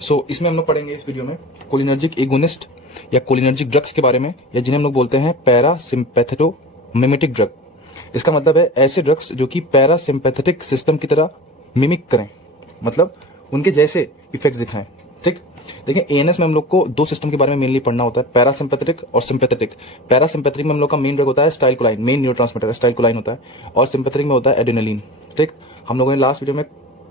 इसमें हम लोग पढ़ेंगे इस वीडियो में कोलिनर्जिक एगोनिस्ट या कोलिनर्जिक ड्रग्स के बारे में, या जिन्हें हम लोग बोलते हैं पैरासिम्पैथेटोमिमेटिक ड्रग। इसका मतलब है ऐसे ड्रग्स जो कि पैरासिम्पैथेटिक सिस्टम की तरह मिमिक करें, मतलब उनके जैसे इफेक्ट्स दिखाएं। ठीक, देखिए एएनएस में हम लोग को दो सिस्टम के बारे में मेनली पढ़ना होता है, पैरासिम्पैथेटिक और सिंपैथेटिक। पैरासिम्पैथेटिक में हम लोग का मेन ड्रग होता है एसिटाइलकोलाइन, मेन न्यूरोट्रांसमीटर एसिटाइलकोलाइन होता है, और सिंपैथेटिक में होता है एड्रेनालिन। ठीक, हम लोगों ने लास्ट वीडियो में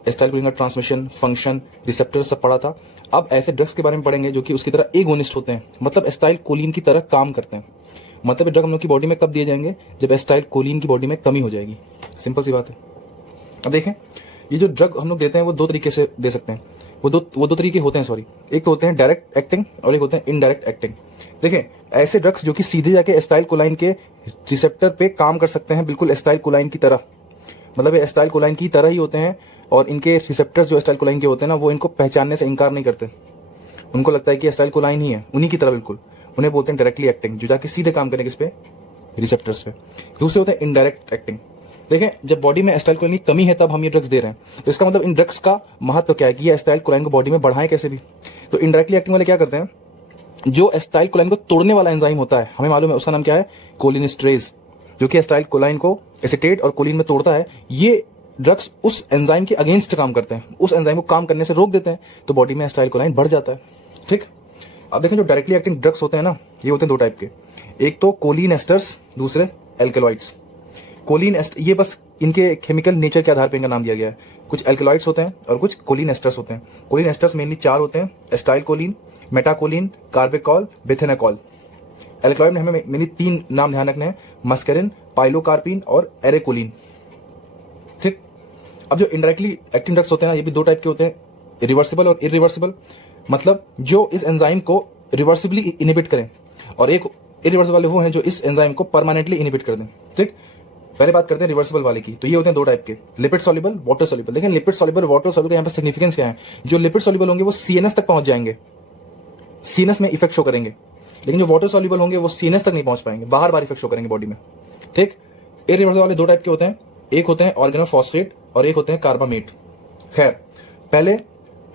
एसिटाइलकोलाइन का ट्रांसमिशन, फंक्शन, रिसेप्टर सब पढ़ा था। अब ऐसे ड्रग्स के बारे में पढ़ेंगे जो कि उसकी तरह एगोनिस्ट होते हैं, मतलब एसिटाइलकोलिन की तरह काम करते हैं। मतलब ड्रग हम लोग की बॉडी में कब दिए जाएंगे? जब एसिटाइलकोलिन की बॉडी में कमी हो जाएगी। सिंपल सी बात है। अब देखें, ये जो ड्रग हम लोग देते हैं वो दो तरीके से दे सकते हैं। वो दो तरीके होते हैं, सॉरी। एक तो होते हैं डायरेक्ट एक्टिंग और एक होते हैं इनडायरेक्ट एक्टिंग। देखें, ऐसे ड्रग्स जो कि सीधे जाके एसिटाइलकोलाइन के रिसेप्टर पे काम कर सकते हैं, बिल्कुल एसिटाइलकोलाइन की तरह, मतलब ये एसिटाइलकोलाइन की तरह ही होते हैं, और इनके रिसेप्टर्स जो एसिटाइलकोलाइन के होते हैं ना, वो इनको पहचानने से इनकार नहीं करते। उनको लगता है कि एसिटाइलकोलाइन ही है, उन्हीं की तरह बिल्कुल। उन्हें बोलते हैं डायरेक्टली एक्टिंग, जो जाके सीधे काम करेंगे किस पे? रिसेप्टर्स पे। दूसरे होते हैं इनडायरेक्ट एक्टिंग। देखें, जब बॉडी में एसिटाइलकोलाइन की कमी है तब हम ये ड्रग्स दे रहे हैं, तो इसका मतलब इन ड्रग्स का महत्व क्या है कि ये एसिटाइलकोलाइन को बॉडी में बढ़ाएं कैसे भी। तो इनडायरेक्टली एक्टिंग वाले क्या करते हैं, जो एसिटाइलकोलाइन को तोड़ने वाला एंजाइम होता है, हमें मालूम है उसका नाम क्या है, कोलिनेस्टरेज, जो कि एसिटाइलकोलाइन को एसीटेट और कोलिन में तोड़ता है। ये ड्रग्स उस एंजाइम के अगेंस्ट काम करते हैं, उस एंजाइम को काम करने से रोक देते हैं, तो बॉडी में एसिटाइलकोलाइन बढ़ जाता है। ठीक, अब देखें, जो डायरेक्टली एक्टिंग ड्रग्स होते हैं ना, ये होते हैं दो टाइप के। एक तो कोलिन एस्टर्स, दूसरे एल्केलॉइड्स। कोलिन एस्टर, ये बस इनके केमिकल नेचर के आधार पर इनका नाम दिया गया है। कुछ एल्केलॉइड्स होते हैं और कुछ कोलिन एस्टर्स होते हैं। कोलिन एस्टर्स मेनली चार होते हैं, एसिटाइलकोलिन, मेटाकोलिन, कार्बेकॉल, बेथेनाकॉल। एल्केलॉइड में हमें मेनली तीन नाम ध्यान रखने हैं, मस्करिन, पाइलोकार्पिन और एरेकोलिन। ठीक, अब जो इनडायरेक्टली एक्टिंग ड्रग्स होते हैं ना, ये भी दो टाइप के होते हैं, रिवर्सिबल और इरिवर्सिबल। मतलब जो इस एंजाइम को रिवर्सिबली इनहिबिट करें, और एक इरिवर्सिबल वाले वो हैं जो इस एंजाइम को परमानेंटली इनहिबिट कर दें। ठीक, पहले बात करते हैं रिवर्सिबल वाले की। तो ये होते हैं दो टाइप के, लिपिड सॉल्युबल, वाटर सॉल्युबल। देखें, लिपिड सॉल्युबल, वाटर सॉल्युबल का यहाँ पर सिग्निफिकेंस क्या है? जो लिपिड सॉल्युबल होंगे वो सीएनएस तक पहुंच जाएंगे, सीएनएस में इफेक्ट शो करेंगे, लेकिन जो वाटर सॉल्युबल होंगे वो सीएनएस तक नहीं पहुंच पाएंगे, बाहर बाहर इफेक्ट शो करेंगे बॉडी में। ठीक, इरिवर्सिबल वाले दो टाइप के होते हैं, एक होते हैं ऑर्गेनोफॉस्फेट और एक होते हैं कार्बामेट। खैर, पहले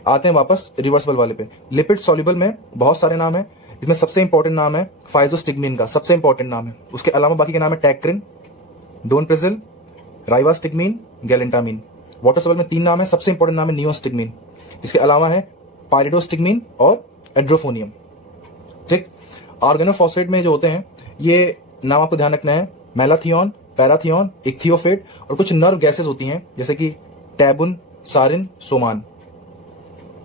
आते हैं वापस रिवर्सिबल वाले पे। लिपिड सॉल्युबल में बहुत सारे नाम है, इसमें सबसे इंपॉर्टेंट नाम है फाइजोस्टिग्मिन का, सबसे इंपॉर्टेंट नाम है। उसके अलावा बाकी के नाम है टैक्रिन, डोनप्रिजिल, राइवास्टिग्मिन, गैलेंटामिन। वाटर सॉल्युबल में तीन नाम है, सबसे इंपॉर्टेंट नाम है नियोस्टिग्मिन। इसके अलावा है पायरिडोस्टिग्मिन और एड्रोफोनियम। ठीक, ऑर्गेनोफॉस्फेट में जो होते हैं, ये नाम आपको ध्यान रखना है, मैलाथियोन, पैराथियोन, इक्थियोफेट, और कुछ नर्व गैसेस होती हैं जैसे कि टैबुन, सारिन, सोमान।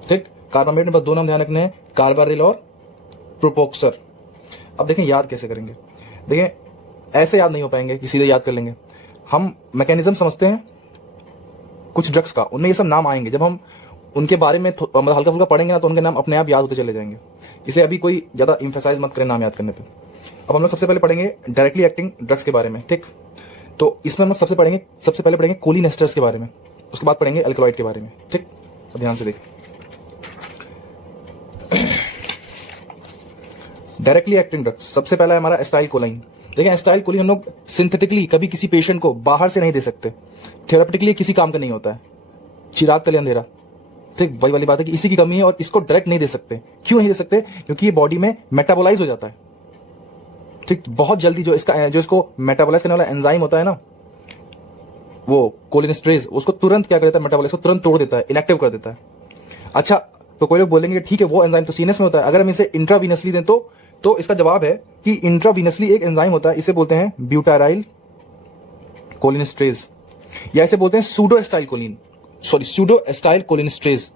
ठीक, कार्बामेट में बस दो नाम ध्यान रखने हैं, कार्बारिल और प्रोपोक्सर। अब देखें याद कैसे करेंगे। देखें, ऐसे याद नहीं हो पाएंगे कि सीधे याद कर लेंगे। हम मैकेनिज्म समझते हैं कुछ ड्रग्स का, उनमें ये सब नाम आएंगे। जब हम उनके बारे में मतलब हल्का फुल्का पढ़ेंगे ना, तो उनके नाम अपने आप याद होते चले जाएंगे। इसलिए अभी कोई ज्यादा इंफेसाइज मत करें नाम याद करने पे। अब हम लोग सबसे पहले पढ़ेंगे डायरेक्टली एक्टिंग ड्रग्स के बारे में। ठीक, तो इसमें हम लोग सबसे पहले पढ़ेंगे कोलिन एस्टर्स के बारे में, उसके बाद पढ़ेंगे एल्कलॉइड के बारे में। ठीक, तो ध्यान से देखें। डायरेक्टली एक्टिंग ड्रग्स, सबसे पहला है हमारा एसिटाइलकोलाइन। देखें, एसिटाइलकोलाइन हम लोग सिंथेटिकली कभी किसी पेशेंट को बाहर से नहीं दे सकते, थेरापेटिकली किसी काम का नहीं होता है। चिराग तले अंधेरा। ठीक, वही वाली बात है कि इसी की कमी है और इसको डायरेक्ट नहीं दे सकते। क्यों नहीं दे सकते? क्योंकि ये बॉडी में मेटाबोलाइज हो जाता है। ठीक, बहुत जल्दी जो इसको मेटाबोलाइज करने वाला एंजाइम होता है ना, वो कोलिनेस्टरेज, उसको तुरंत क्या कर देता है, मेटाबोलाइज को तुरंत तोड़ देता है, इनएक्टिव कर देता है। अच्छा, तो कोई लोग बोलेंगे ठीक है, वो एंजाइम तो सीएनएस में होता है, अगर हम इसे इंट्रावीनसली दें तो इसका जवाब है कि इंट्रावीनसली एक एंजाइम होता है, इसे बोलते हैं ब्यूटाराइल कोलिनेस्टरेज, या इसे बोलते हैं सूडो एस्टाइल कोलिनेस्टरेज।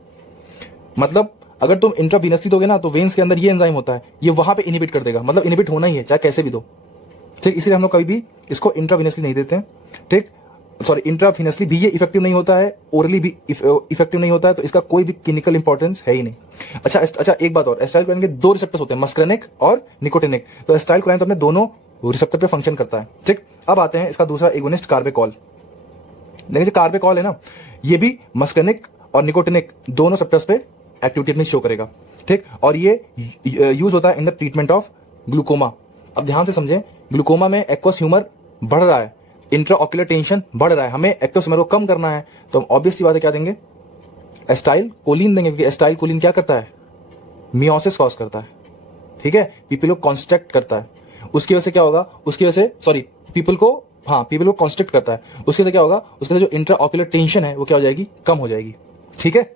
मतलब अगर तुम इंट्रावीनसली दोगे ना, तो वेन्स के अंदर ये एंजाइम होता है, ये वहां पे इनहिबिट कर देगा, मतलब इनहिबिट होना ही है चाहे कैसे भी दो। ठीक, इसलिए हम लोग कभी भी इसको इंट्रावीनसली नहीं देते। ठीक, सॉरी, इंट्रावीनसली भी ये इफेक्टिव नहीं होता है, ओरली भी इफेक्टिव नहीं होता है, तो इसका कोई भी क्लिनिकल इंपॉर्टेंस है ही नहीं। अच्छा, एक बात और, एसिटाइलकोलाइन के दो रिसेप्टर्स होते हैं, मस्करेनिक और निकोटिनिक। तो एसिटाइलकोलाइन तो अपने दोनों रिसेप्टर पे फंक्शन करता है। ठीक, अब आते हैं इसका दूसरा एगोनिस्ट कार्बेकॉल। देखिए, कार्बेकॉल है ना, ये भी मस्करेनिक और निकोटिनिक दोनों रिसेप्टर्स पे एक्टिविटी अपनी शो करेगा। ठीक, और ये यूज होता है in the treatment of glaucoma. अब ध्यान से समझें, ग्लूकोमा में एक्वस ह्यूमर बढ़ रहा है, इंट्राऑक्यूलर टेंशन बढ़ रहा है, हमें एक्वस ह्यूमर को कम करना है, तो हम ऑब्वियस सी बात है क्या देंगे, एस्टाइल कोलिन देंगे, क्योंकि एस्टाइल कोलिन क्या करता है, मियोसिस कॉज करता है, ठीक है, पीपल को कॉन्स्ट्रक्ट करता है। उसकी वजह से क्या होगा, उसकी वजह से सॉरी पीपल को कॉन्स्ट्रक्ट करता है, उसकी वजह से क्या होगा, उसके जो इंट्रा ऑक्यूलर टेंशन है वो क्या हो जाएगी, कम हो जाएगी, ठीक है।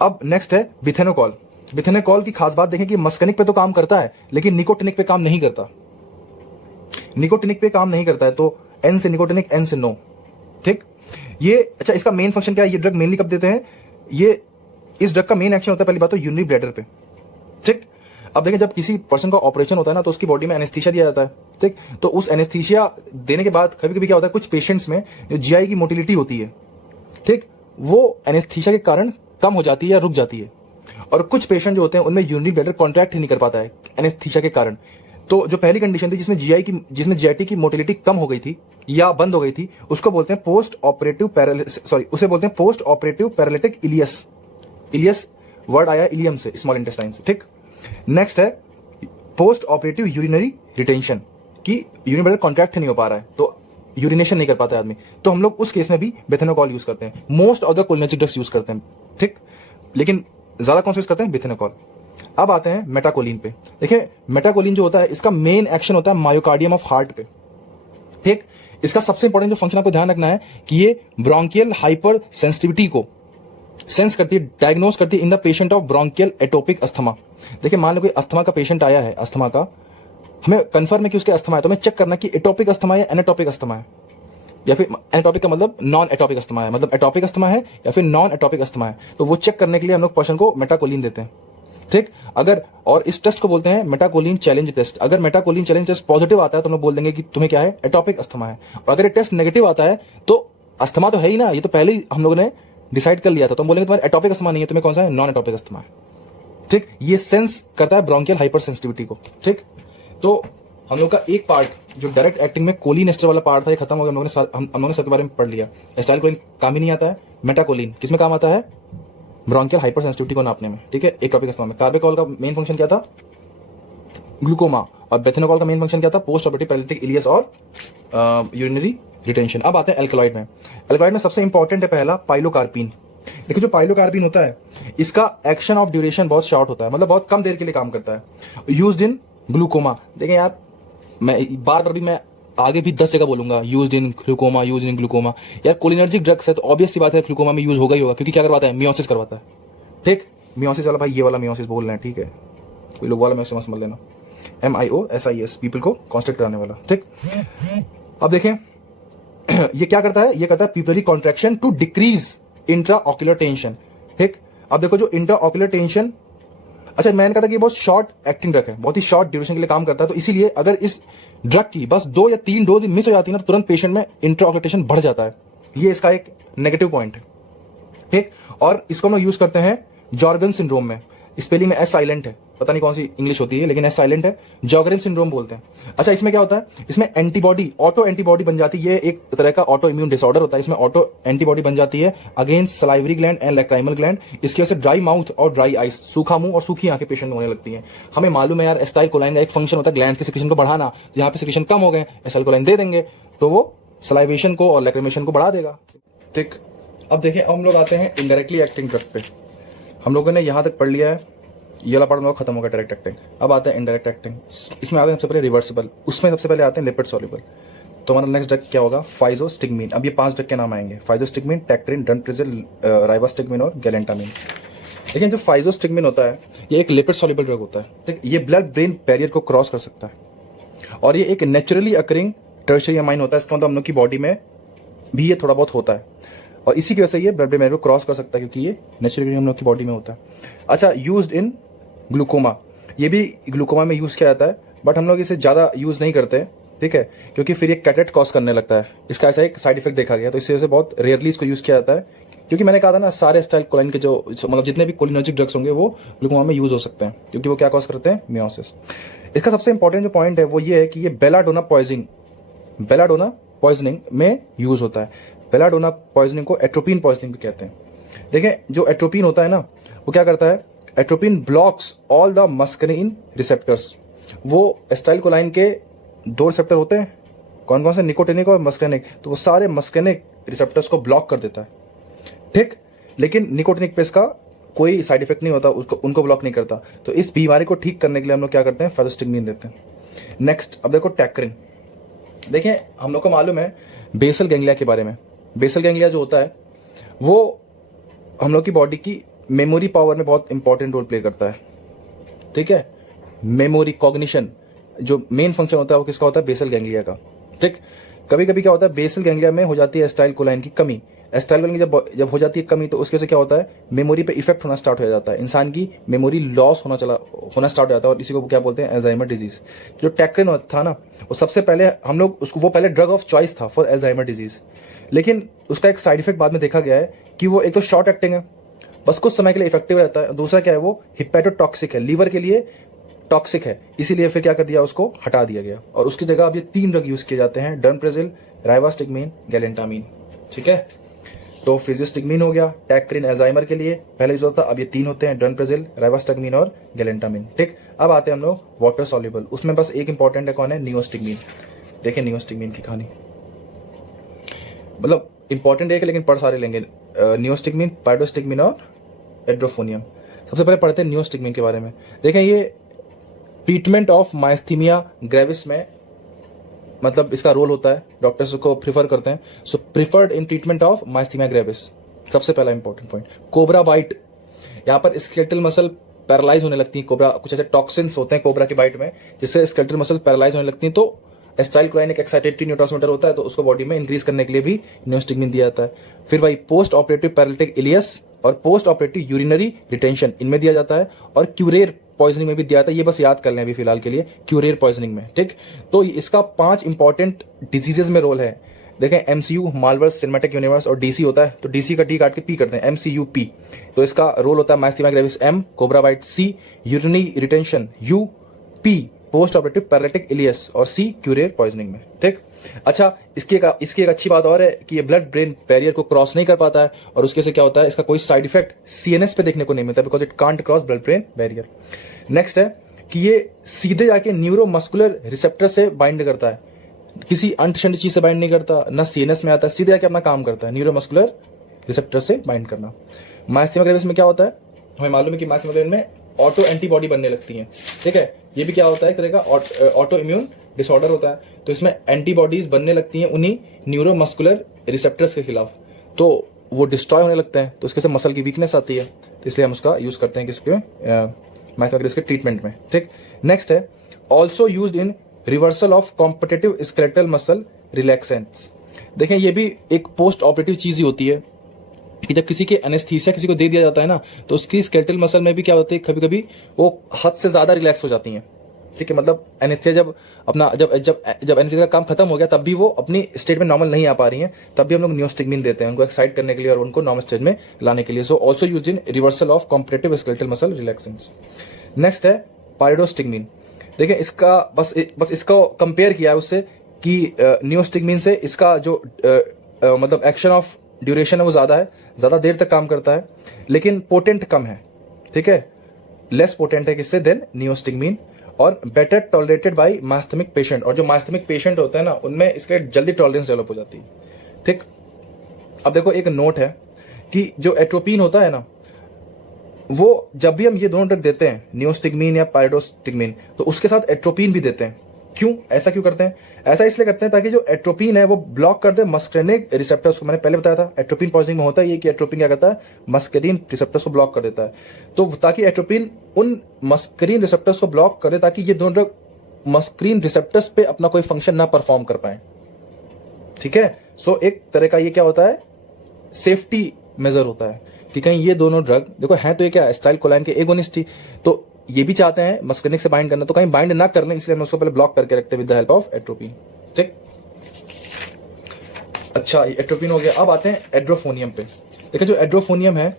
अब नेक्स्ट है बिथेनोकॉल। बिथेनोकॉल की खास बात देखें कि मस्कनिक पे तो काम करता है लेकिन निकोटिनिक पे काम नहीं करता, निकोटिनिक पे काम नहीं करता है, तो एन से निकोटिनिक, एन से नो, ठीक। ये अच्छा, इसका मेन फंक्शन क्या है, ये ड्रग मेनली कब देते हैं, ये इस ड्रग का मेन एक्शन होता है पहली बात तो यूरिनरी ब्लैडर पे, ठीक। अब देखें जब किसी पर्सन का ऑपरेशन होता है ना तो उसकी बॉडी में एनेस्थीसिया दिया जाता है, ठीक। तो उस एनेस्थीसिया देने के बाद कभी कभी क्या होता है, कुछ पेशेंट्स में जो जीआई की मोटिलिटी होती है, ठीक, वो एनेस्थीसिया के कारण कम हो जाती है या रुक जाती है, और कुछ पेशेंट जो होते हैं उनमें यूरिनरी ब्लैडर कॉन्ट्रैक्ट ही नहीं कर पाता है एनेस्थीसिया के कारण। तो जो पहली कंडीशन थी जिसमें जीआईटी की मोटिलिटी कम हो गई थी या बंद हो गई थी, उसको बोलते हैं पोस्ट ऑपरेटिव उसे बोलते हैं post operative paralytic ileus. Ileus word आया इलियम से, स्मॉल इंटेस्टाइन से, ठीक। नेक्स्ट है पोस्ट ऑपरेटिव यूरिनरी रिटेंशन, कि यूरिनरी ब्लैडर कॉन्ट्रैक्ट नहीं हो पा रहा है तो यूरिनेशन नहीं कर पाता है आदमी, तो हम लोग उस केस में भी बेथेनोकॉल यूज करते हैं, most of the cholinergic drugs use करते हैं, ठीक, लेकिन ज्यादा कौन सा यूज करते हैं, बेथेनोकॉल। अब आते हैं मेटाकोलिन पे। देखिए मेटाकोलिन जो होता है इसका मेन एक्शन होता है मायोकार्डियम ऑफ हार्ट पे, ठीक। इसका सबसे इंपॉर्टेंट जो फंक्शन आपको ध्यान रखना है कि ये ब्रोंकियल हाइपर सेंसिटिविटी को सेंस करती है, डायग्नोज करती है in the patient of bronchial atopic asthma. देखिए मान लो कोई अस्थमा का पेशेंट आया है, अस्थमा का, हमें कंफर्म है कि उसके अस्थमा है, तो हमें चेक करना कि एटोपिक अस्थमा है या एनाटोपिक अस्थमा है, या फिर एनाटोपिक का मतलब नॉन एटोपिक अस्थमा है, मतलब एटोपिक अस्थमा है या फिर नॉन एटोपिक अस्थमा है, तो वो चेक करने के लिए हम लोग पर्सन को मेटाकोलिन देते हैं, ठीक। अगर और इस टेस्ट को बोलते हैं मेटाकोलिन चैलेंज टेस्ट। अगर मेटाकोलिन चैलेंज टेस्ट पॉजिटिव आता है तो हम लोग बोल देंगे कि तुम्हें क्या है, एटोपिक अस्थमा है, और अगर ये टेस्ट नेगेटिव आता है तो अस्थमा तो है ही ना, ये तो पहले ही हम लोगों ने डिसाइड कर लिया था, तो हम बोलेंगे तुम्हारा एटोपिक अस्थमा नहीं है, तुम्हें कौन सा है, नॉन एटोपिक अस्थमा है, ठीक। ये सेंस करता है ब्रोंकियल हाइपर सेंसिटिविटी को, ठीक। तो हम लोग का एक पार्ट जो डायरेक्ट एक्टिंग में कोलिन एस्टर वाला पार्ट था ये खत्म हो गया, हम लोगों ने सबके बारे में पढ़ लिया। एस्टाइल कोलिन काम ही नहीं आता है, मेटाकोलिन किसमें काम आता है, ब्रोंकियल हाइपर सेंसिटिविटी को नापने में, ठीक है, एटोपिक अस्थमा में। कार्बेकॉल का मेन फंक्शन क्या था, ग्लूकोमा, और बेथेनोकॉल का मेन फंक्शन क्या था, पोस्ट ऑपरेटिव पैरालिटिक इलियस और यूरिनरी रिटेंशन। अब आते हैं एल्कलॉइड में। एल्कलॉइड में सबसे इंपॉर्टेंट है पहला पाइलोकार्पिन। देखिए जो पाइलोकार्पिन होता है इसका एक्शन ऑफ ड्यूरेशन बहुत शॉर्ट होता है, मतलब बहुत कम देर के लिए काम करता है, यूज्ड इन ग्लूकोमा। देखें यार मैं बार बार भी मैं आगे भी 10 जगह बोलूंगा, used in glaucoma, used in glaucoma. यार कोलिनर्जिक ड्रग्स है तो ऑब्वियस सी बात है ग्लूकोमा में यूज होगा ही होगा, क्योंकि क्या करवाता है, मियोसिस करवाता है, ठीक। मियोसिस वाला भाई ये वाला मियोसिस बोल रहे हैं, ठीक है, कोई लोग वाला मियोसिस मत समझ लेना, MIOSIS, पीपल को कॉन्स्ट्रक्ट कराने वाला, ठीक। अब देखें ये क्या करता है, ये करता है pupillary contraction to decrease intra ocular tension, ठीक। अब देखो जो इंट्रा ऑक्यूलर टेंशन, अच्छा मैंने कहा था कि बहुत शॉर्ट एक्टिंग ड्रग है, बहुत ही शॉर्ट ड्यूरेशन के लिए काम करता है, तो इसीलिए अगर इस ड्रग की बस 2 या 3 डोज मिस हो जाती है ना तो तुरंत पेशेंट में इंट्रा ऑक्यूलर टेंशन बढ़ जाता है, ये इसका एक नेगेटिव पॉइंट है, ठीक। और इसको हम लोग यूज करते हैं जॉर्गन सिंड्रोम में, स्पेलिंग में एस साइलेंट है, पता नहीं कौन सी इंग्लिश होती है लेकिन एस साइलेंट है, जॉर्गन सिंड्रोम बोलते हैं। अच्छा इसमें क्या होता है, इसमें एंटीबॉडी, ऑटो एंटीबॉडी बन जाती है, ये एक तरह का ऑटो इम्यून डिसऑर्डर होता है, इसमें ऑटो एंटीबॉडी बन जाती है against salivary gland and lacrimal gland. इसकी वजह से ड्राई माउथ और ड्राई आइस, सूखा मुंह और सूखी आंखें पेशेंट में होने लगती हैं। हमें मालूम है यार एस्टाइल कोलाइन का एक फंक्शन होता है ग्लैंड के सेक्रेशन को बढ़ाना, तो यहाँ पे सेक्रेशन कम हो गए, एस्टाइल कोलाइन दे देंगे तो वो सलाइवेशन को और लैक्रिमेशन को बढ़ा देगा, ठीक। अब देखिए हम लोग आते हैं इनडायरेक्टली एक्टिंग ड्रग पे। हम लोगों ने यहाँ तक पढ़ लिया है, ये वाला पार्ट में खत्म होगा डायरेक्ट एक्टिंग। अब आते हैं इनडायरेक्ट एक्टिंग, इसमें आते हैं सबसे पहले रिवर्सिबल, उसमें सबसे पहले आते हैं लिपिड सॉल्युबल। तो हमारा नेक्स्ट ड्रग क्या होगा, फाइजोस्टिग्मीन। अब ये 5 ड्रग के नाम आएंगे, फाइजोस्टिग्मीन, टेक्ट्रिन, डनप्रिजिल, राइवास्टिग्मीन और गैलेंटामिन। लेकिन जो फाइजोस्टिग्मीन होता है ये एक लिपिड सॉल्युबल ड्रग होता है, ठीक। ये ब्लड ब्रेन बैरियर को क्रॉस कर सकता है और ये एक नेचुरली अकरिंग टर्शियरी अमाइन होता है, इसका मतलब हम लोग की बॉडी में भी ये थोड़ा बहुत होता है और इसी की वजह से ये ब्लड ब्रेन बैरियर को क्रॉस कर सकता है क्योंकि ये नेचुरली हम लोग की बॉडी में होता है। अच्छा यूज्ड इन ग्लूकोमा, ये भी ग्लूकोमा में यूज किया जाता है बट हम लोग इसे ज्यादा यूज नहीं करते, ठीक है, क्योंकि फिर ये कैटेट कॉज करने लगता है, इसका ऐसा एक साइड इफेक्ट देखा गया, तो इस वजह से बहुत रेयरली इसको यूज किया जाता है। क्योंकि मैंने कहा था ना सारे एस्टाइल कोलाइन के जो मतलब जितने भी कोलिनर्जिक ड्रग्स होंगे वो ग्लूकोमा में यूज हो सकते हैं क्योंकि वो क्या कॉज करते हैं, मियोसिस। इसका सबसे इंपॉर्टेंट जो पॉइंट है वो ये है कि ये बेलाडोना पॉइजनिंग में यूज होता है। बेलाडोना पॉइजनिंग को एट्रोपिन पॉइजनिंग भी कहते हैं। देखें जो एट्रोपिन होता है ना वो क्या करता है, atropine blocks all the muscarine receptors. वो एस्टाइल कोलाइन के 2 रिसेप्टर होते हैं, कौन कौन से, निकोटिनिक और मस्करिनिक, तो वो सारे मस्करिनिक रिसेप्टर्स को ब्लॉक कर देता है, ठीक। लेकिन निकोटिनिक पेस्ट का कोई साइड इफेक्ट नहीं होता, उसको उनको ब्लॉक नहीं करता। तो इस बीमारी को ठीक करने के लिए हम लोग क्या करते हैं, फेजोस्टिग्मीन देते हैं। नेक्स्ट अब देखो टैक्रिन। देखिए हम लोग को मालूम है बेसल गैंग्लिया के बारे में। बेसल गैंग्लिया जो होता है वो हम लोग की बॉडी की मेमोरी पावर में बहुत इंपॉर्टेंट रोल प्ले करता है, ठीक है। मेमोरी कॉग्निशन जो मेन फंक्शन होता है वो किसका होता है, बेसल गैंग्लिया का, ठीक। कभी कभी क्या होता है बेसल गैंग्लिया में हो जाती है एसिटाइलकोलाइन की कमी। एसिटाइलकोलाइन की जब हो जाती है कमी तो उसके से क्या होता है, मेमोरी पे इफेक्ट होना स्टार्ट हो जाता है, इंसान की मेमोरी लॉस होना स्टार्ट हो जाता है, और इसी को क्या बोलते हैं, अल्जाइमर डिजीज। जो टैक्रिन था ना वो सबसे पहले हम लोग उसको, वो पहले ड्रग ऑफ चॉइस था फॉर अल्जाइमर डिजीज, लेकिन उसका एक साइड इफेक्ट बाद में देखा गया है कि वो एक तो शॉर्ट एक्टिंग है, बस कुछ समय के लिए इफेक्टिव रहता है, दूसरा क्या है वो हिपैटोटॉक्सिक है, लीवर के लिए टॉक्सिक है, इसीलिए फिर क्या कर दिया, उसको हटा दिया गया। और उसकी जगह अब ये 3 ड्रग यूज किए जाते हैं, डर्नप्रेजिल, राइवास्टिग्मीन, गैलेंटामीन, ठीक है। तो फिजियोस्टिग्मीन हो गया, टैक्रिन अल्जाइमर के लिए पहले यूज होता था, अब ये 3 होते हैं, डर्नप्रेजिल, राइवास्टिग्मीन और गैलेंटामीन, ठीक। अब आते हैं हम लोग वाटर सॉल्युबल, उसमें बस एक इंपॉर्टेंट है, कौन है, नियोस्टिग्मीन। देखिए नियोस्टिग्मीन की कहानी, मतलब इंपॉर्टेंट एक है लेकिन पढ़ सारे लेंगे। नियोस्टिग्मीन, पाइडोस्टिग्मीन और एड्रोफोनियम। सबसे पहले पढ़ते हैं नियोस्टिग्मीन के बारे में। देखें ये ट्रीटमेंट ऑफ माइस्थीमिया ग्रेविस में मतलब इसका रोल होता है, डॉक्टर्स को प्रिफर करते हैं। So preferred in treatment of myasthenia gravis, सबसे पहला इंपॉर्टेंट पॉइंट। कोबरा बाइट, यहाँ पर स्केलेटल मसल पैरालाइज होने लगती है, कोबरा कुछ ऐसे टॉक्सिन्स होते हैं कोबरा की बाइट में जिससे स्केलेटल मसल पैरालाइज होने लगती है, तो एसिटाइलकोलाइन एक एक्साइटेटरी न्यूरोट्रांसमीटर होता है, तो उसको बॉडी में इंक्रीज करने के लिए भी नियोस्टिग्मीन दिया जाता है। फिर वही पोस्ट ऑपरेटिव पैरालिटिक इलियस और पोस्ट ऑपरेटिव यूरिनरी रिटेंशन इनमें दिया जाता है, और क्यूरेर पॉइजनिंग में भी दिया जाता है, ये बस याद कर लें अभी फिलहाल के लिए, क्यूरेर पॉइजनिंग में, ठीक। तो इसका 5 इंपॉर्टेंट डिजीजेस में रोल है। देखें एमसीयू, मालवर्स, सिनेमैटिक यूनिवर्स, और डीसी होता है, तो डीसी का डी काट के पी करते हैं, एमसीयू पी। तो इसका रोल होता है myasthenia gravis M, cobra bite C, urinary retention U, P post operative paralytic ileus, और सी क्यूरेर पॉइजनिंग में, ठीक। अच्छा इसकी एक अच्छी बात और है कि ये ब्लड ब्रेन बैरियर को क्रॉस नहीं कर पाता है, और उसके से क्या होता है, इसका कोई साइड इफेक्ट सीएनएस पे देखने को नहीं मिलता, because it can't cross blood brain barrier. Next है कि ये सीधे जाके न्यूरोमस्कुलर रिसेप्टर से बाइंड करता है, किसी अंतशंड चीज से बाइंड नहीं करता, ना सीएनएस में आता है, सीधे जाके अपना काम करता है, न्यूरोमस्कुलर रिसेप्टर से बाइंड करना। माइस्थीमिया ग्रेविस में क्या होता है, हमें मालूम है कि माइस्थीमिया ग्रेविस में ऑटो एंटीबॉडी बनने लगती है, ठीक है। ये भी क्या होता है, एक तरह का ऑटो इम्यून डिसऑर्डर होता है, तो इसमें एंटीबॉडीज बनने लगती हैं उन्हीं न्यूरोमस्कुलर रिसेप्टर्स के खिलाफ, तो वो डिस्ट्रॉय होने लगते हैं, तो उसके से मसल की वीकनेस आती है, तो इसलिए हम उसका यूज करते हैं किसके, माइस्थीमिया ग्रेविस के ट्रीटमेंट में, ठीक। नेक्स्ट है also used in reversal of competitive skeletal muscle relaxants. देखें ये भी एक पोस्ट ऑपरेटिव चीज ही होती है कि जब किसी के एनेस्थीसिया किसी को दे दिया जाता है ना, तो उसकी स्केलेटल मसल में भी क्या होता है, कभी कभी वो हद से ज्यादा रिलैक्स हो जाती हैं, ठीक है। मतलब एनेस्थीसिया जब अपना जब जब जब एनेस्थीसिया का काम खत्म हो गया तब भी वो अपनी स्टेट में नॉर्मल नहीं आ पा रही हैं, तब भी हम लोग नियोस्टिग्मीन देते हैं उनको एक्साइट करने के लिए और उनको नॉर्मल स्टेज में लाने के लिए। So also used in reversal of competitive skeletal muscle relaxants. Next है पाइरोस्टिग्मीन। देखिए इसका बस इसको कंपेयर किया है उससे कि नियोस्टिग्मीन से इसका जो मतलब एक्शन ऑफ ड्यूरेशन है वो ज्यादा है, ज्यादा देर तक काम करता है, लेकिन पोटेंट कम है, ठीक है, लेस पोटेंट है किससे देन नियोस्टिग्मीन, और बेटर टॉलरेटेड बाय माइस्थेमिक पेशेंट। और जो माइस्थेमिक पेशेंट होते हैं ना उनमें इसके जल्दी टॉलरेंस डेवलप हो जाती है, ठीक। अब देखो एक नोट है कि जो एट्रोपिन होता है ना, वो जब भी हम ये दोनों ड्रग देते हैं नियोस्टिग्मीन या पाइरोस्टिग्मीन, तो उसके साथ एट्रोपिन भी देते हैं। क्यों, ऐसा क्यों करते हैं, ऐसा इसलिए करते हैं ताकि जो एट्रोपिन है वो ब्लॉक कर दे मस्करिनिक रिसेप्टर्स को। मैंने पहले बताया था एट्रोपिन पॉइजनिंग में होता है ये कि एट्रोपिन क्या करता है, मस्करीन रिसेप्टर्स को ब्लॉक कर देता है, तो ताकि एट्रोपिन उन मस्करीन रिसेप्टर्स को ब्लॉक कर दे ताकि ये दोनों ड्रग मस्करीन रिसेप्टर्स पे अपना कोई फंक्शन ना परफॉर्म कर पाए, ठीक है। सो एक तरह का ये क्या होता है, सेफ्टी मेजर होता है कि कहीं ये दोनों ड्रग देखो हैं तो ये क्या एसिटाइलकोलाइन के एगोनिस्ट ही, तो ये भी चाहते हैं मस्करिनिक से बाइंड करना, तो कहीं बाइंड ना कर लें, इसलिए हम उसको पहले ब्लॉक करके रखते हैं with the help of atropine, ठीक। अच्छा एट्रोपिन हो गया। अब आते हैं एड्रोफोनियम पे। देखिए जो एड्रोफोनियम है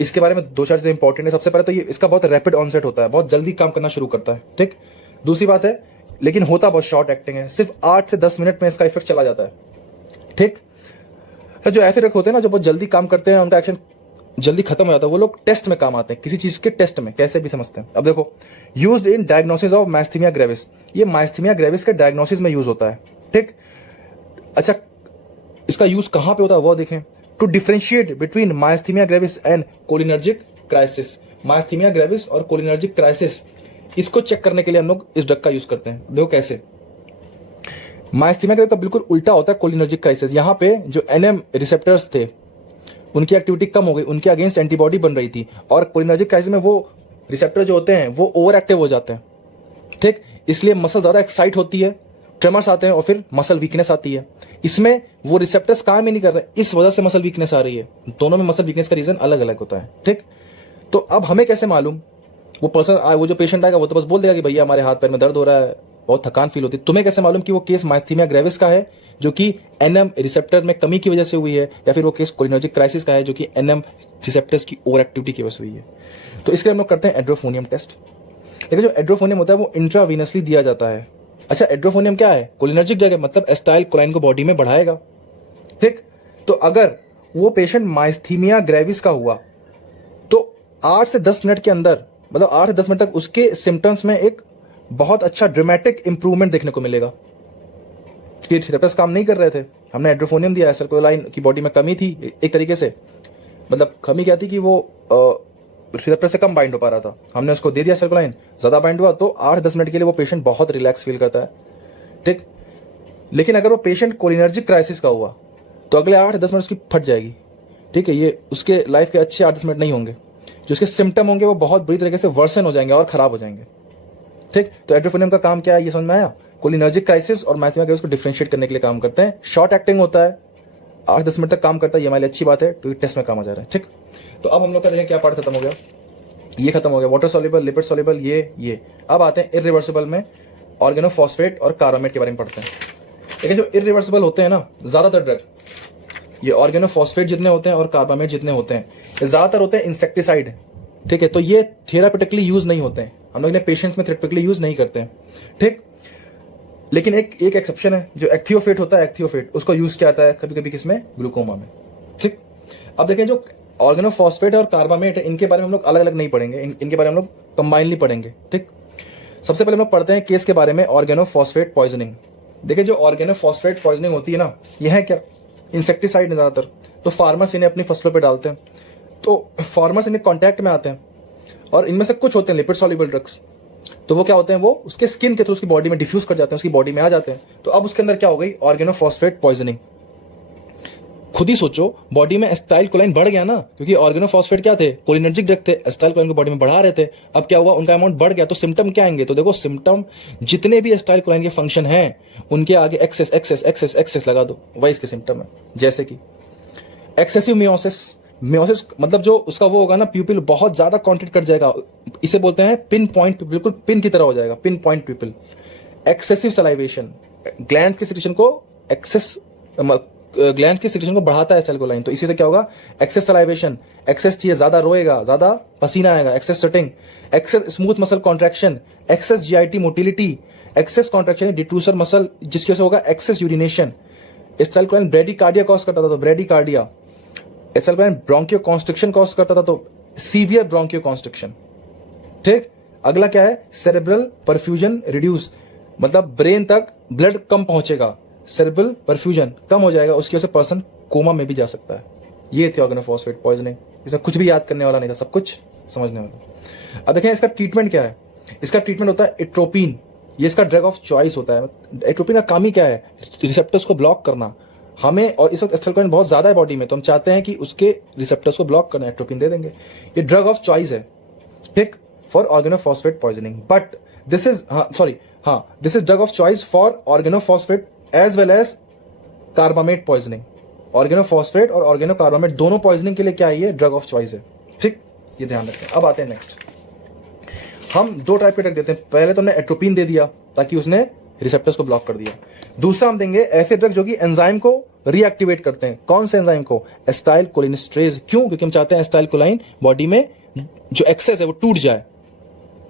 इसके बारे में 2-4 चीजें इंपॉर्टेंट है। सबसे पहले तो ये इसका बहुत रैपिड ऑनसेट होता है, बहुत जल्दी काम करना शुरू करता है, ठीक। दूसरी बात है लेकिन होता बहुत शॉर्ट एक्टिंग है, सिर्फ 8 से 10 मिनट में इसका इफेक्ट चला जाता है, ठीक। जो ऐसे ड्रग होते हैं ना जो बहुत जल्दी काम करते हैं, उनका एक्शन जल्दी खत्म हो जाता है, वो लोग टेस्ट में काम आते हैं, किसी चीज के टेस्ट में, कैसे भी समझते हैं। अब देखो used in diagnosis of myasthenia gravis, ये माइस्थीमिया ग्रेविस के डायग्नोसिस में यूज होता है, ठीक। अच्छा इसका यूज कहां पे होता है वो देखें, to differentiate between myasthenia gravis and cholinergic crisis. Myasthenia gravis और कोलिनर्जिक क्राइसिस, इसको चेक करने के लिए हम लोग इस ड्रग का यूज करते हैं। देखो कैसे, मायस्थीनिया ग्रेविस का बिल्कुल उल्टा होता है कोलिनर्जिक क्राइसिस। यहां पे जो एनएम रिसेप्टर्स थे उनकी एक्टिविटी कम हो गई, उनके अगेंस्ट एंटीबॉडी बन रही थी, और कोलिनर्जिक क्राइसिस में वो रिसेप्टर जो होते हैं वो ओवर एक्टिव हो जाते हैं, ठीक। इसलिए मसल ज्यादा एक्साइट होती है, ट्रेमर्स आते हैं और फिर मसल वीकनेस आती है। इसमें वो रिसेप्टर्स काम ही नहीं कर रहे, इस वजह से मसल वीकनेस आ रही है। दोनों में मसल वीकनेस का रीजन अलग अलग होता है, ठीक। तो अब हमें कैसे मालूम, वो जो पेशेंट आएगा वो तो बस बोल देगा कि भैया हमारे हाथ पैर में दर्द हो रहा है, बहुत थकान फील होती है। तुम्हें कैसे मालूम कि वो केस मायस्थीनिया ग्रेविस का है जो कि एनएम रिसेप्टर में कमी की वजह से हुई है, या फिर वो केस कोलिनर्जिक क्राइसिस का है जो कि एनएम रिसेप्टर्स की ओवर एक्टिविटी की वजह से हुई है। तो इसके लिए हम लोग करते हैं एड्रोफोनियम टेस्ट। लेकिन जो एड्रोफोनियम होता है वो इंट्रावीनसली दिया जाता है। अच्छा, एड्रोफोनियम क्या है? कोलिनर्जिक ड्रग है, मतलब एसिटाइल कोलाइन को बॉडी में बढ़ाएगा, ठीक। तो अगर वो पेशेंट मायस्थीनिया ग्रेविस का हुआ तो 8 से 10 मिनट के अंदर, मतलब 8 से 10 मिनट तक उसके सिम्टम्स में एक बहुत अच्छा ड्रामेटिक इंप्रूवमेंट देखने को मिलेगा, क्योंकि रिसेप्टर्स काम नहीं कर रहे थे। हमने एड्रोफोनियम दिया, एसिटाइलकोलाइन की बॉडी में कमी थी एक तरीके से, मतलब कमी क्या थी कि वो रिसेप्टर से कम बाइंड हो पा रहा था। हमने उसको दे दिया एसिटाइलकोलाइन, ज्यादा बाइंड हुआ, तो 8-10 मिनट के लिए वो पेशेंट बहुत रिलैक्स फील करता है, ठीक। लेकिन अगर वो पेशेंट कोलिनर्जिक क्राइसिस का हुआ तो अगले 8-10 मिनट उसकी फट जाएगी, ठीक है। ये उसके लाइफ के अच्छे 8-10 मिनट नहीं होंगे। जो उसके सिम्टम होंगे वो बहुत बुरी तरीके से वर्सन हो जाएंगे और खराब हो जाएंगे, ठीक। तो एड्रोफोनियम का काम क्या है ये समझ में आया? कोलिनर्जिक क्राइसिस और मायस्थीनिया ग्रेविस को डिफरेंशिएट करने के लिए काम करते हैं। शॉर्ट एक्टिंग होता है, 8-10 मिनट तक काम करता है, ये हमारे लिए अच्छी बात है, तो टेस्ट में काम आ जा रहा है, ठीक। तो अब हम लोग का देखें क्या पार्ट खत्म हो गया, ये खत्म हो गया, वाटर सॉल्युबल, लिपिड सॉल्युबल, ये। अब आते हैं इरिवर्सिबल में ऑर्गेनोफॉस्फेट और कार्बामेट के बारे में पढ़ते हैं। लेकिन जो इरिवर्सिबल होते हैं ना, ज्यादातर ड्रग, ये ऑर्गेनोफॉस्फेट जितने होते हैं और कार्बामेट जितने होते हैं, ये ज्यादातर होते हैं इंसेक्टिसाइड, ठीक है। तो ये थेरापेटिकली यूज नहीं होते हैं, हम लोग इन्हें पेशेंट्स में थेरापेटिकली यूज नहीं करते हैं, ठीक। लेकिन एक एक्सेप्शन है, जो एक्थियोफेट होता है, एक्थियोफेट उसको यूज किया जाता है कभी कभी किसमें, ग्लूकोमा में, ठीक। अब देखें जो ऑर्गेनोफॉस्फेट और कार्बामेट है, इनके बारे में हम लोग अलग अलग नहीं पढ़ेंगे, इनके बारे में हम लोग कंबाइनली पढ़ेंगे, ठीक। सबसे पहले हम लोग पढ़ते हैं केस के बारे में, ऑर्गेनोफॉस्फेट पॉइजनिंग। देखिए जो ऑर्गेनोफॉस्फेट पॉइजनिंग होती है ना, यह है क्या, इंसेक्टिसाइड ज्यादातर, तो फार्मर्स इन्हें अपनी फसलों पर डालते हैं, तो फार्मर्स इन्हें कॉन्टैक्ट में आते हैं, और इनमें से कुछ होते हैं लिपिड सॉल्युबल ड्रग्स, तो वो क्या होते हैं, वो उसके स्किन के थ्रू उसकी बॉडी में डिफ्यूज कर जाते हैं, उसकी बॉडी में आ जाते हैं। तो अब उसके अंदर क्या हो गई, ऑर्गेनोफॉस्फेट पॉइजनिंग। खुद ही सोचो, बॉडी में एसिटाइलकोलाइन बढ़ गया ना, क्योंकि ऑर्गेनोफॉस्फेट क्या थे, कोलिनर्जिक ड्रग थे, एसिटाइलकोलाइन को बॉडी में बढ़ा रहे थे। अब क्या हुआ, उनका अमाउंट बढ़ गया, तो सिम्टम क्या आएंगे, तो देखो सिम्टम जितने भी एसिटाइलकोलाइन के फंक्शन हैं उनके आगे एक्सेस एक्सेस एक्सेस एक्सेस लगा दो, वही इसके सिम्टम है। जैसे कि एक्सेसिव मियोसिस, मियोसिस मतलब जो उसका वो होगा ना, प्यूपिल बहुत ज्यादा कॉन्ट्रैक्ट कर जाएगा, इसे बोलते हैं पिन पॉइंट, बिल्कुल पिन की तरह हो जाएगा, pin point प्यूपिल। Excessive salivation, gland के सिक्रेशन को ग्लैंड के सिक्रेशन को बढ़ाता है एसिटाइलकोलाइन, तो इसी से क्या होगा, एक्सेस सलाइवेशन, एक्सेस चाहिए, ज्यादा रोएगा, ज्यादा पसीना आएगा, excess sweating, excess smooth muscle contraction, excess GIT motility, excess contraction detrusor muscle, जिसके से होगा excess urination. Acetylcholine bradycardia cause करता था, तो bradycardia. Acetylcholine bronchoconstriction cause करता था, तो सीवियर ब्रोंकियो कॉन्स्ट्रिक्शन, ठीक। अगला क्या है, सेरेब्रल परफ्यूजन रिड्यूस, मतलब ब्रेन तक ब्लड कम पहुंचेगा, सेरेब्रल परफ्यूजन कम हो जाएगा, उसकी वजह से पर्सन कोमा में भी जा सकता है। ये थी ऑर्गेनोफॉस्फेट पॉइजनिंग, इसमें कुछ भी याद करने वाला नहीं था, सब कुछ समझने वाला। अब देखें इसका ट्रीटमेंट क्या है, इसका ट्रीटमेंट होता है एट्रोपिन, ये इसका ड्रग ऑफ चॉइस होता है। एट्रोपिन का काम ही क्या है, रिसेप्टर्स को ब्लॉक करना। हमें, और इस वक्त एसिटाइलकोलाइन बहुत ज्यादा है बॉडी में, तो हम चाहते हैं कि उसके रिसेप्टर्स को ब्लॉक करना, एट्रोपिन दे देंगे। ये ड्रग ऑफ चॉइस है, ठीक, for organophosphate poisoning. But this is this is drug of choice for organophosphate as well as carbamate poisoning. Organophosphate और ऑर्गेनोकार्बामेट दोनों पॉइजनिंग के लिए क्या है, ये ड्रग ऑफ चॉइस है, ठीक, ये ध्यान रखें। अब आते हैं नेक्स्ट, हम 2 टाइप के ड्रग देते हैं। पहले तो हमने एट्रोपिन दे दिया ताकि उसने रिसेप्टर्स को ब्लॉक कर दिया। दूसरा हम देंगे ऐसे ड्रग जो कि एंजाइम को रीएक्टिवेट करते हैं। कौन से एंजाइम को, एसिटाइलकोलिनेस्टरेज। क्यों, क्योंकि हम चाहते हैं एसिटाइलकोलाइन बॉडी में जो एक्सेस है वो टूट जाए,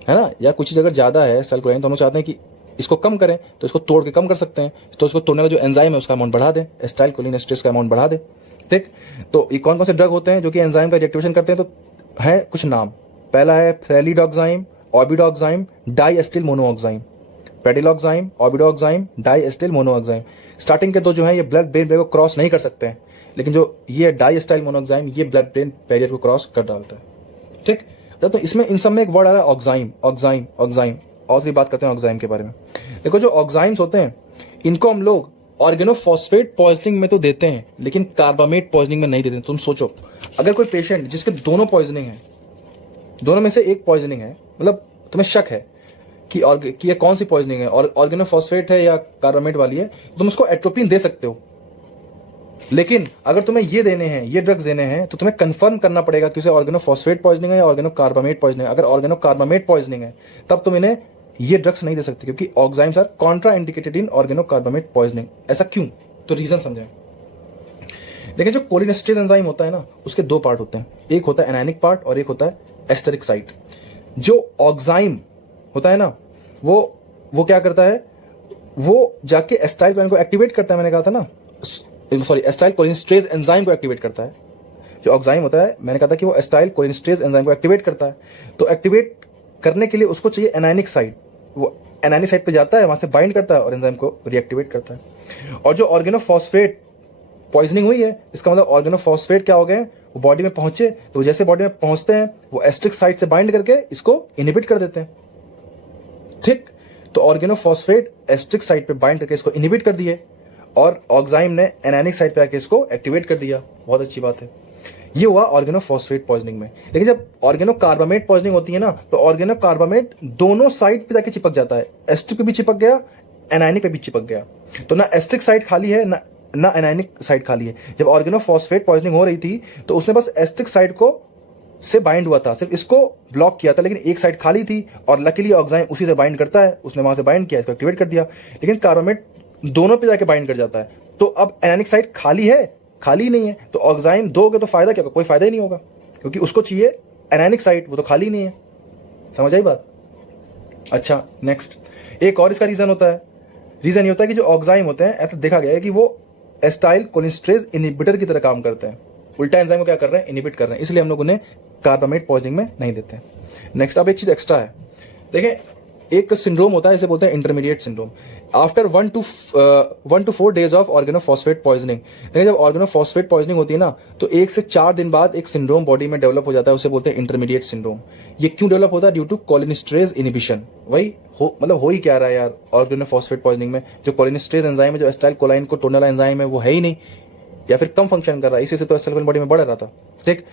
है ना, या कुछ चीज अगर ज्यादा है एसिटाइलकोलाइन, तो हम चाहते हैं कि इसको कम करें, तो इसको तोड़ के कम कर सकते हैं, तो इसको तोड़ने वाला जो एंजाइम है उसका अमाउंट बढ़ा दें, एसिटाइलकोलिनेस्टरेज का अमाउंट बढ़ा दें, ठीक। तो ये कौन कौन से ड्रग होते हैं जो कि एंजाइम का रिएक्टिवेशन करते हैं, तो है कुछ नाम। पहला है फ्रेलिडोक्साइम, ऑर्बिडोक्साइम, डाईएस्टिल मोनोऑक्साइम, पेडिलॉक्साइम, ऑर्बिडोक्साइम, डाईएस्टिल मोनोऑक्साइम। स्टार्टिंग के 2 जो है ये ब्लड ब्रेन बैरियर को क्रॉस नहीं कर सकते हैं, लेकिन जो ये डाइस्टाइल मोनोएंजाइम ये ब्लड ब्रेन बैरियर को क्रॉस कर डालता है। ठीक, तो इसमें इन सब में एक वर्ड आ रहा है ऑक्साइम, ऑक्साइम, ऑक्साइम। और भी बात करते हैं ऑक्साइम के बारे में। देखो जो ऑक्साइम्स होते हैं इनको हम लोग ऑर्गेनोफॉस्फेट पॉइजनिंग में तो देते हैं, लेकिन कार्बामेट पॉइजनिंग में नहीं देते। तुम सोचो, अगर कोई पेशेंट जिसके दोनों पॉइजनिंग है, दोनों में से एक पॉइजनिंग है, मतलब तुम्हें शक है कि ये कौन सी पॉइजनिंग है, और ऑर्गेनोफॉस्फेट है या कार्बामेट वाली है, तो तुम उसको एट्रोपिन दे सकते हो। लेकिन अगर तुम्हें ये देने हैं, ये ड्रग्स देने हैं, तो तुम्हें कंफर्म करना पड़ेगा कि उसे ऑर्गेनोफॉस्फेट पॉइजनिंग है या ऑर्गेनोकार्बामेट पॉइजनिंग है। अगर ऑर्गेनोकार्बामेट पॉइजनिंग है तब तुम इन्हें ये ड्रग्स नहीं दे सकते, क्योंकि oximes are contraindicated in organocarbamate poisoning. ऐसा क्यों? तो रीजन समझें। देखिए जो कोलिनेस्टेरेज एंजाइम होता है ना, उसके दो पार्ट होते हैं, एक होता है एनायनिक पार्ट और एक होता है एस्टेरिक साइट। जो ऑक्साइम होता है ना, वो क्या करता है, वो जाके एस्टाइल कोलिन को एक्टिवेट करता है। मैंने कहा था ना, सॉरी, एस्टाइल कोलिनेस्टेरेज एंजाइम को एक्टिवेट करता है। जो ऑक्साइम होता है, मैंने कहा था कि वो एस्टाइल कोलिनेस्टेरेज एंजाइम को एक्टिवेट करता है। तो एक्टिवेट करने के लिए उसको चाहिए एनायनिक साइट। वो एनायनिक साइट पे जाता है, वहां से बाइंड करता है और एंजाइम को रिएक्टिवेट करता है। और जो ऑर्गेनोफॉस्फेट पॉइजनिंग हुई है, इसका मतलब ऑर्गेनोफॉस्फेट क्या हो गए, वो बॉडी में पहुंचे, तो जैसे बॉडी में पहुंचते हैं वो एस्ट्रिक साइट से बाइंड करके इसको इनहिबिट कर देते हैं। ठीक, तो ऑर्गेनोफॉस्फेट एस्ट्रिक साइट पे बाइंड करके इसको इनहिबिट कर दिए और ऑक्साइम ने एनायनिक साइट पे आके इसको एक्टिवेट कर दिया। बहुत अच्छी बात है। ये हुआ ऑर्गेनोफॉस्फेट पॉइजनिंग में। लेकिन जब ऑर्गेनोकार्बामेट पॉइजनिंग होती है ना, तो ऑर्गेनोकार्बामेट दोनों साइड पे जाके चिपक जाता है, एस्ट्रिक पे भी चिपक गया, एनायनिक पे भी चिपक गया। तो ना एस्ट्रिक साइट खाली है ना एनायनिक साइड खाली है। जब ऑर्गेनोफॉस्फेट पॉइजनिंग हो रही थी तो उसने बस एस्ट्रिक साइड को से बाइंड हुआ था, सिर्फ इसको ब्लॉक किया था, लेकिन एक साइड खाली थी और लकीली ऑक्साइम उसी से बाइंड करता है, उसने वहां से बाइंड किया, इसको एक्टिवेट कर दिया। लेकिन कार्बामेट दोनों पे जाके बाइंड कर जाता है, तो अब एनायनिक साइड खाली है, खाली नहीं है, तो ऑक्साइम दोगे तो फायदा क्या होगा? कोई फायदा ही नहीं होगा, क्योंकि उसको चाहिए एनायनिक साइड, वो तो खाली नहीं है। समझ आई बात? अच्छा, नेक्स्ट एक और इसका रीजन होता है। रीजन ये होता है कि जो ऑक्साइम होते हैं, ऐसा देखा गया है कि वो एस्टाइल कोलिनेस्टेरेज इनहिबिटर की तरह काम करते हैं। उल्टा एंजाइम को क्या कर रहे हैं? इनहिबिट कर रहे हैं। इसलिए हम लोग उन्हें कार्बामेट पॉइजनिंग में नहीं देते। नेक्स्ट, अब एक चीज एक्स्ट्रा है। देखें, एक सिंड्रोम होता है, इसे बोलते हैं intermediate syndrome. After 1 to 4 days of organophosphate poisoning, जब ऑर्गेनोफॉस्फेट पॉइजनिंग होती है ना, तो 1 से 4 दिन बाद एक सिंड्रोम बॉडी में डेवलप हो जाता है, उसे बोलते हैं इंटरमीडिएट सिंड्रोम। ये क्यों डेवलप होता है? Due to cholinesterase inhibition. वही हो ही क्या रहा है यार ऑर्गेनोफॉस्फेट पॉइजनिंग में, जो कोलिनेस्टेरेज एंजाइम है, जो एस्टाइल कोलाइन को तोड़ने वाला एंजाइम है, वो है ही नहीं, या फिर कम फंक्शन कर रहा है, इसी से तो एस्टाइल कोलाइन बॉडी में बढ़ रहा था। ठीक,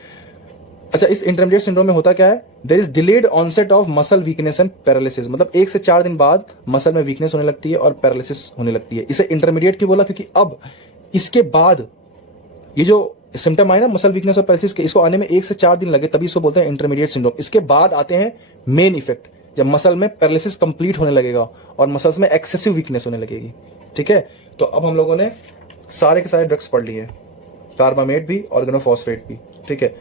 अच्छा, इस इंटरमीडिएट सिंड्रोम में होता क्या है? There is delayed onset of muscle weakness and paralysis. मतलब 1 से 4 दिन बाद मसल में वीकनेस होने लगती है और पैरालिसिस होने लगती है। इसे इंटरमीडिएट क्यों बोला? क्योंकि अब इसके बाद ये जो सिम्टम आए ना मसल वीकनेस और पैरालिसिस के, इसको आने में 1 से 4 दिन लगे, तभी इसको बोलते हैं इंटरमीडिएट सिंड्रोम। इसके बाद आते हैं मेन इफेक्ट, जब मसल में पैरालिसिस कंप्लीट होने लगेगा और मसल्स में एक्सेसिव वीकनेस होने लगेगी। ठीक है, तो अब हम लोगों ने सारे के सारे ड्रग्स पढ़ लिए, कार्बामेट भी, ऑर्गेनोफॉस्फेट भी। ठीक है।